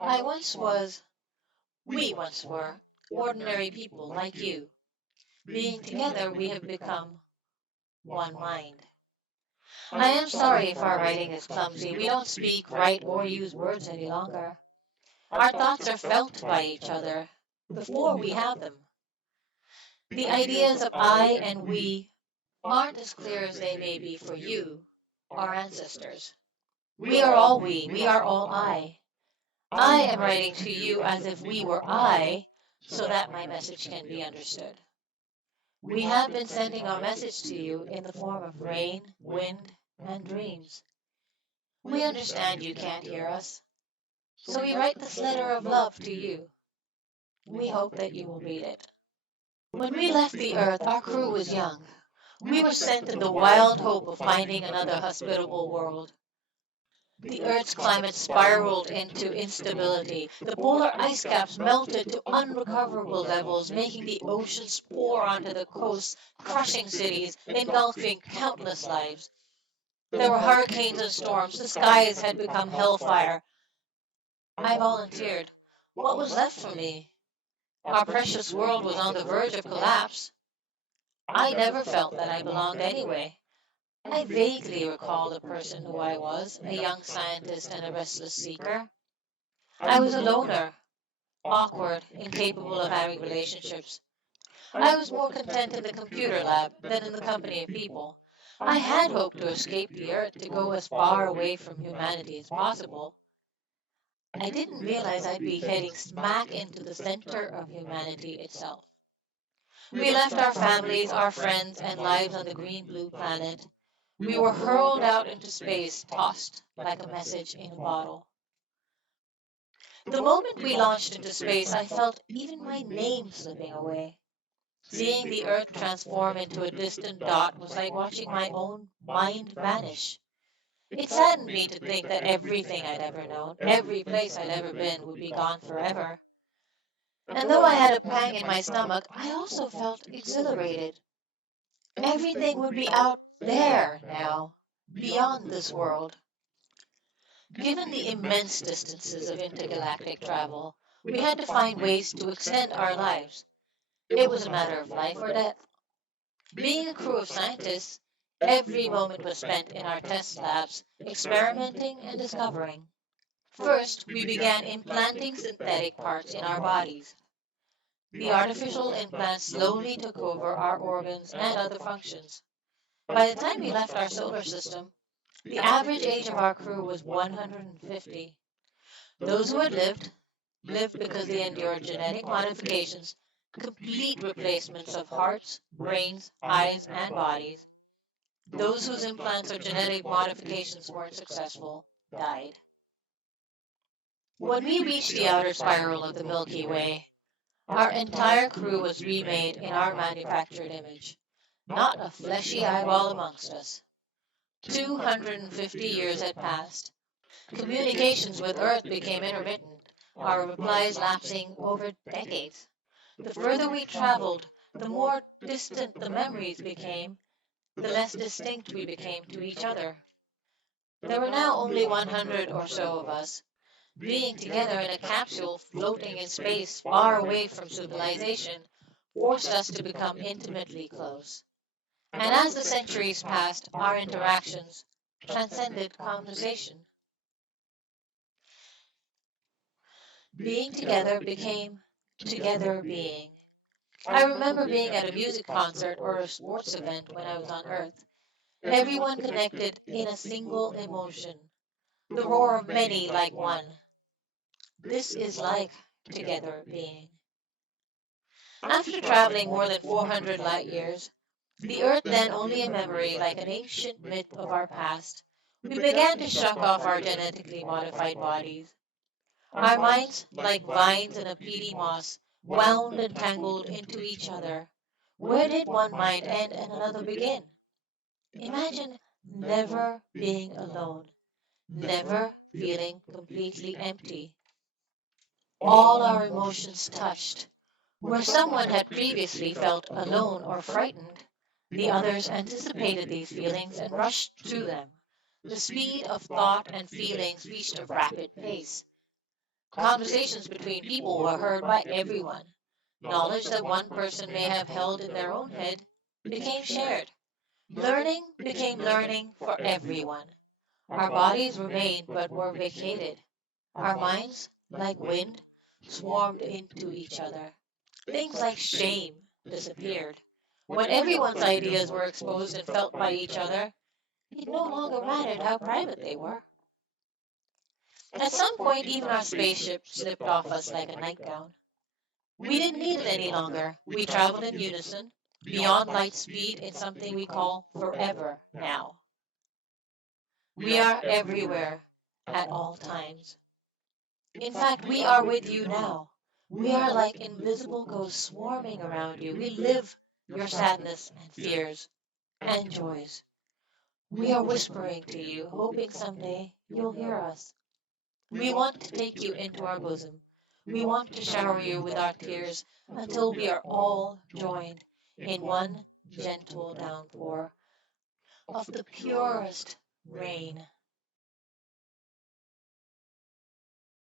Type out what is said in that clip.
I once was, we once were, ordinary people like you. Being together, we have become one mind. I am sorry if our writing is clumsy. We don't speak, write, or use words any longer. Our thoughts are felt by each other before we have them. The ideas of I and we aren't as clear as they may be for you, our ancestors. We are all we are all I. I am writing to you as if we were I, so that my message can be understood. We have been sending our message to you in the form of rain, wind, and dreams. We understand you can't hear us, so we write this letter of love to you. We hope that you will read it. When we left the earth, our crew was young. We were sent in the wild hope of finding another hospitable world. The Earth's climate spiraled into instability. The polar ice caps melted to unrecoverable levels, making the oceans pour onto the coasts, crushing cities, engulfing countless lives. There were hurricanes and storms. The skies had become hellfire. I volunteered. What was left for me? Our precious world was on the verge of collapse. I never felt that I belonged anyway. I vaguely recall the person who I was, a young scientist and a restless seeker. I was a loner, awkward, incapable of having relationships. I was more content in the computer lab than in the company of people. I had hoped to escape the Earth, to go as far away from humanity as possible. I didn't realize I'd be heading smack into the center of humanity itself. We left our families, our friends, and lives on the green-blue planet. We were hurled out into space, tossed like a message in a bottle. The moment we launched into space, I felt even my name slipping away. Seeing the Earth transform into a distant dot was like watching my own mind vanish. It saddened me to think that everything I'd ever known, every place I'd ever been, would be gone forever. And though I had a pang in my stomach, I also felt exhilarated. Everything would be out there now, beyond this world. Given the immense distances of intergalactic travel, we had to find ways to extend our lives. It was a matter of life or death. Being a crew of scientists, every moment was spent in our test labs, experimenting and discovering. First, we began implanting synthetic parts in our bodies. The artificial implants slowly took over our organs and other functions. By the time we left our solar system, the average age of our crew was 150. Those who had lived because they endured genetic modifications, complete replacements of hearts, brains, eyes, and bodies. Those whose implants or genetic modifications weren't successful died. When we reached the outer spiral of the Milky Way, our entire crew was remade in our manufactured image. Not a fleshy eyeball amongst us. 250 years had passed. Communications with Earth became intermittent, our replies lapsing over decades. The further we traveled, the more distant the memories became, the less distinct we became to each other. There were now only 100 or so of us. Being together in a capsule floating in space far away from civilization forced us to become intimately close. And as the centuries passed, our interactions transcended conversation. Being together became together being. I remember being at a music concert or a sports event when I was on Earth. Everyone connected in a single emotion, the roar of many like one. This is like together being. After traveling more than 400 light years, the Earth then only a memory like an ancient myth of our past, we began to shuck off our genetically modified bodies. Our minds, like vines in a peaty moss, wound and tangled into each other. Where did one mind end and another begin? Imagine never being alone, never feeling completely empty. All our emotions touched. Where someone had previously felt alone or frightened, the others anticipated these feelings and rushed through them. The speed of thought and feelings reached a rapid pace. Conversations between people were heard by everyone. Knowledge that one person may have held in their own head became shared. Learning became learning for everyone. Our bodies remained but were vacated. Our minds, like wind, swarmed into each other. Things like shame disappeared. When everyone's ideas were exposed and felt by each other, it no longer mattered how private they were. At some point, even our spaceship slipped off us like a nightgown. We didn't need it any longer. We traveled in unison, beyond light speed, in something we call forever now. We are everywhere, at all times. In fact, we are with you now. We are like invisible ghosts swarming around you. We live your sadness and fears and joys. We are whispering to you, hoping someday you'll hear us. We want to take you into our bosom. We want to shower you with our tears until we are all joined in one gentle downpour of the purest rain.